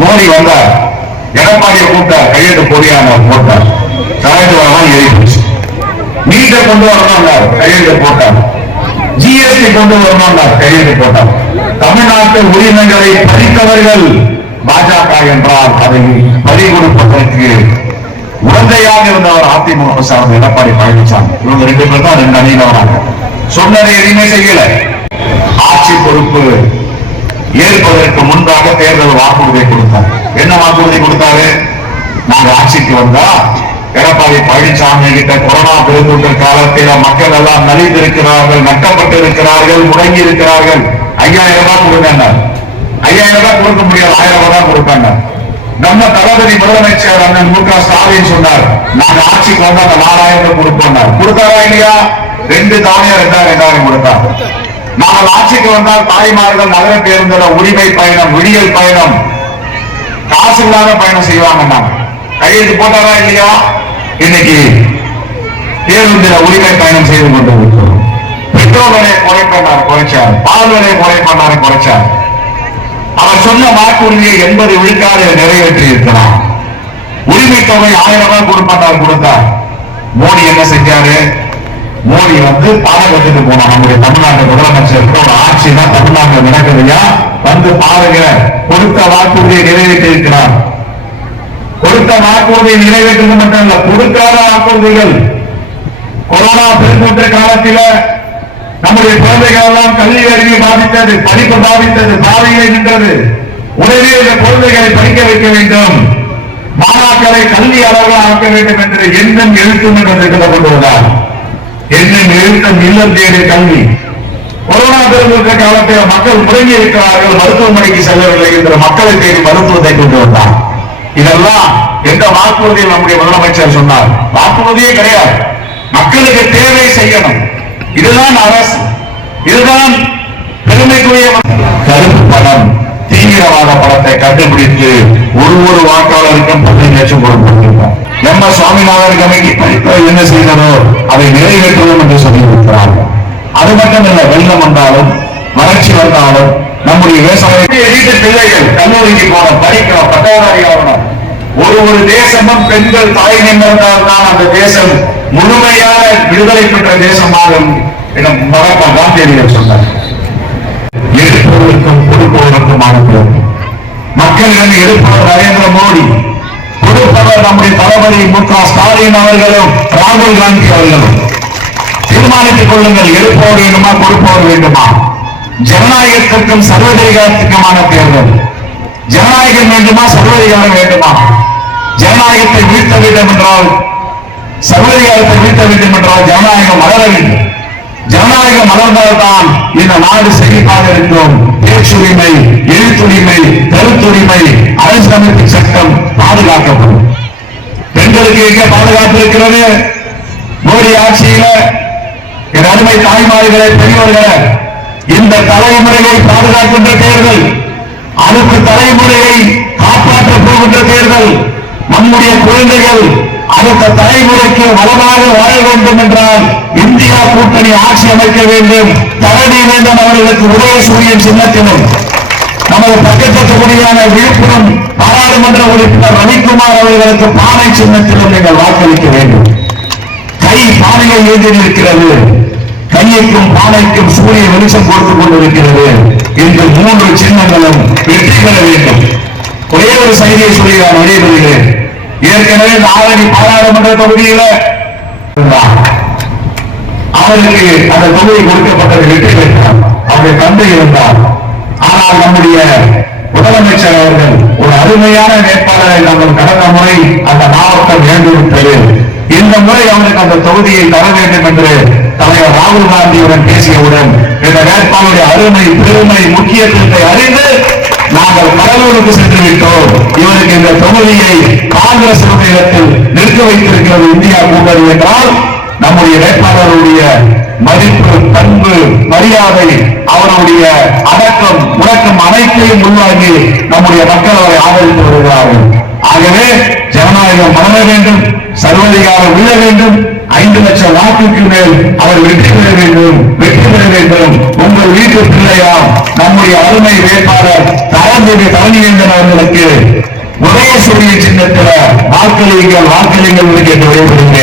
மோடி வந்தார், எடப்பாடியை கூப்பிட்டார், கையெழுத்து போடியான போட்டார், கரெக்ட் வரலாம் ஏறி போச்சு. நீட்டை கொண்டு வரணும் கையெழுத்து போட்டார், ஜிஎஸ்டி கொண்டு வரணும் கையெழுத்து போட்டார். தமிழ்நாட்டு உரிமைகளை பறித்தவர்கள் பாஜக என்றால் அதை பறி கொடுப்பதற்கு உடந்தையாக இருந்தவர் அதிமுக சார்ந்த எடப்பாடி பழனிசாமி. இவங்க 2 பேர் தான் 2 அணியில வராங்க. சொன்னதை எதுவுமே செய்யல. ஆட்சி பொறுப்பு ஏற்பதற்கு முன்பாக தேர்தல் வாக்குறுதியை கொடுத்தார். என்ன வாக்குறுதி கொடுத்தாரு? நாங்க ஆட்சிக்கு வந்தா எடப்பாடி பழனிசாமி கிட்ட கொரோனா பெருந்தொற்று காலத்தில் மக்கள் எல்லாம் நலிந்திருக்கிறார்கள், நட்டப்பட்டு இருக்கிறார்கள், முடங்கி இருக்கிறார்கள். 5000 ரூபாய் கொடுங்க. 5000 ரூபாய் கொடுக்க முடியாது, 1000 ரூபாய் கொடுப்பாங்க. நம்ம தளபதி முதலமைச்சர் அண்ணன் மு க ஸ்டாலின் சொன்னார், நாங்க ஆட்சிக்கு வந்து அந்த 4000 கொடுப்போம். கொடுத்தாரா இல்லையா? 2 தவணையா 2000 கொடுத்தார். நாங்கள் ஆட்சிக்கு வந்தால் தாய்மார்கள் நகர பேருந்துல உரிமை பயணம், விடியல் பயணம், காசு இல்லாத பயணம் செய்வாங்க. கையெழுத்து போட்டாரா இல்லையா? இன்னைக்கு பேருந்தில உரிமை பயணம் செய்து கொண்டிருக்கிறோம். பெட்ரோல் விலையை குறைச்சார், பால் விலையை குறைச்சார். அவர் சொன்ன வாக்குறுதியை 80 விழுக்காடு நிறைவேற்றி இருக்கிறார். உரிமை தொகை 1000 ரூபாய் கொடுத்தார். மோடி என்ன செஞ்சாரு? மோடி வந்து பாலகத்துக்கு போனார். நம்முடைய தமிழ்நாட்டு முதலமைச்சர் ஒரு ஆட்சி தான் தமிழ்நாட்டில் நடக்குதுயா, வந்து பாருங்க, கொடுத்த வாக்குறுதியை நிறைவேற்றி இருக்கிறார். கொடுத்த வாக்குறுதியை நிறைவேற்றது மட்டும் இல்ல, கொடுக்காத வாக்குறுதிகள். கொரோனா பெருந்தொற்று காலத்தில் நம்முடைய குழந்தைகள் எல்லாம் கல்வி அறிவை பாதித்தது, படிப்பு பாதித்தது, பாதையிலே நின்றது. உடனே இந்த குழந்தைகளை படிக்க வைக்க வேண்டும், மாணாக்கரை கல்வி அளவில் ஆக்க வேண்டும் என்று எண்ணம் எழுத்தும் என்று திட்டம் கொண்டு வந்தார். எண்ணம் எழுத்தும் இல்லம் தேடி கல்வி. கொரோனா பெருந்தொற்று காலத்தில் மக்கள் முடங்கி இருக்கிறார்கள், மருத்துவமனைக்கு செல்லவில்லை என்ற மக்களை தேடி மருத்துவத்தை கொண்டு வந்தார். இதெல்லாம் எந்த வாக்குறுதியில் நம்முடைய முதலமைச்சர் சொன்னார்? வாக்குறுதியே கிடையாது. மக்களுக்கு தேவை செய்யணும். இதுதான் அரசு, இதுதான் பெருமைக்குரிய. கருப்பு பணம், தீவிரவாத பணத்தை கண்டுபிடித்து ஒரு வாக்காளருக்கும் 15 லட்சம் கொடுத்திருக்கிறார். எம் எஸ் சுவாமிநாதன் கமிட்டி என்ன செய்ததோ அதை நிறைவேற்றுவோம் என்று சொல்லியிருக்கிறார்கள். அது மட்டுமல்ல, வெள்ளம் வந்தாலும் வறட்சி வந்தாலும் நம்முடைய விவசாய வீட்டு பிள்ளைகள் கல்லூரிக்கு போகணும், படிக்கணும், பட்டதாரி ஆகணும். ஒரு தேசமும் பெண்கள் தாய் நின்றால் தான் அந்த தேசம் முழுமையான விடுதலை பெற்ற தேசமாகும். மகாத்மா காந்தியடிகள் சொன்னார். எடுப்பவருக்கும் கொடுப்பவருக்குமான மக்களிடம் எடுப்பவர் நரேந்திர மோடி, கொடுப்பவர் நம்முடைய தளபதி மு க ஸ்டாலின் அவர்களும் ராகுல் காந்தி அவர்களும். தீர்மானித்துக் கொள்ளுங்கள், எடுப்பவர் வேண்டுமா, கொடுப்பவர் வேண்டுமா? ஜனநாயகத்திற்கும் சர்வதிகாரத்திற்குமான தேர்தல். ஜனநாயகம் வேண்டுமா, சர்வதிகாரம் வேண்டுமா? ஜனநாயகத்தை வீழ்த்த வேண்டும் என்றால், சர்வதிகாரத்தை வீழ்த்த வேண்டும் என்றால் ஜனநாயகம் வளர வேண்டும். ஜனநாயகம் வளர்ந்தால்தான் இந்த நாடு செழிப்பாக இருக்கும். பேச்சுரிமை, எழுத்துரிமை, கருத்துரிமை, அரசியலமைப்பு சட்டம் பாதுகாக்கப்படும். பெண்களுக்கு எங்கே பாதுகாப்பு இருக்கிறது? மோடி ஆட்சியில என் அருமை தாய்மார்களே, பெரியவர்களே, இந்த தலைமுறையை பாதுகாக்கின்ற தேர்தல், அடுத்த தலைமுறையை காப்பாற்ற போகின்ற தேர்தல். நம்முடைய குழந்தைகள் அடுத்த தலைமுறைக்கு வளமாக வாழ வேண்டும் என்றால் இந்தியா கூட்டணி ஆட்சி அமைக்க வேண்டும். தரணி வேண்டும் அவர்களுக்கு உதயசூரியன் சின்னத்திலும், நமது பக்கத்துக்குடியான விழுப்புரம் பாராளுமன்ற உறுப்பினர் ரவிக்குமார் அவர்களுக்கு பானை சின்னத்திலும் நீங்கள் வாக்களிக்க வேண்டும். கை பானையை ஏந்தி நிற்கிறது, கையைக்கும் பானைக்கும் சூரிய வெளிச்சம் கொடுத்துக் கொண்டிருக்கிறது. இந்த 3 சின்னங்களும் வெற்றி பெற வேண்டும். ஒரே ஒரு செய்தியை சொல்லி நான் வெளியிடுகிறேன். ஏற்கனவே நாளை பாராளுமன்ற தொகுதியில அவருக்கு அந்த தொகுதி கொடுக்கப்பட்டது, வெற்றி பெற்றார். அவருடைய தந்தை இருந்தார். ஆனால் நம்முடைய முதலமைச்சர் அவர்கள் ஒரு அருமையான வேட்பாளரை நாங்கள் கடந்த முறை அந்த மாவட்டம் வேண்டுவிட்டது. இந்த முறை அவருக்கு அந்த தொகுதியை தர வேண்டும் என்று தலைவர் ராகுல் காந்தியுடன் பேசியவுடன் இந்த வேட்பாளருடைய அருமை, பெருமை, முக்கியத்துவத்தை அறிந்து நாங்கள் கடலூருக்கு சென்று விட்டோம். இவருக்கு இந்த தொகுதியை காங்கிரஸ் இடத்தில் நிறுத்த வைத்திருக்கிறது இந்தியா கூட்டணி என்றால் நம்முடைய வேட்பாளருடைய மதிப்பு, பண்பு, மரியாதை, அவருடைய அடக்கம், முழக்கம் அனைத்தையும் உள்வாங்கி நம்முடைய மக்கள் அவரை ஆதரித்து வருகிறார்கள். ஆகவே ஜனநாயகம் வளர வேண்டும், சர்வதிகாரம் விழ வேண்டும், 5 லட்சம் வாக்குக்கு மேல் அவர் வெற்றி பெற வேண்டும், வெற்றி பெற வேண்டும். உங்கள் வீட்டு பிள்ளையாம் நம்முடைய அருமை வேட்பாளர் தரணிவேந்தன் அவர்களுக்கு உதயசூரிய சின்னத்தில் வாக்களிங்கள் வாக்களிங்கள் என்று கேட்டு விடைபெறுகிறேன்.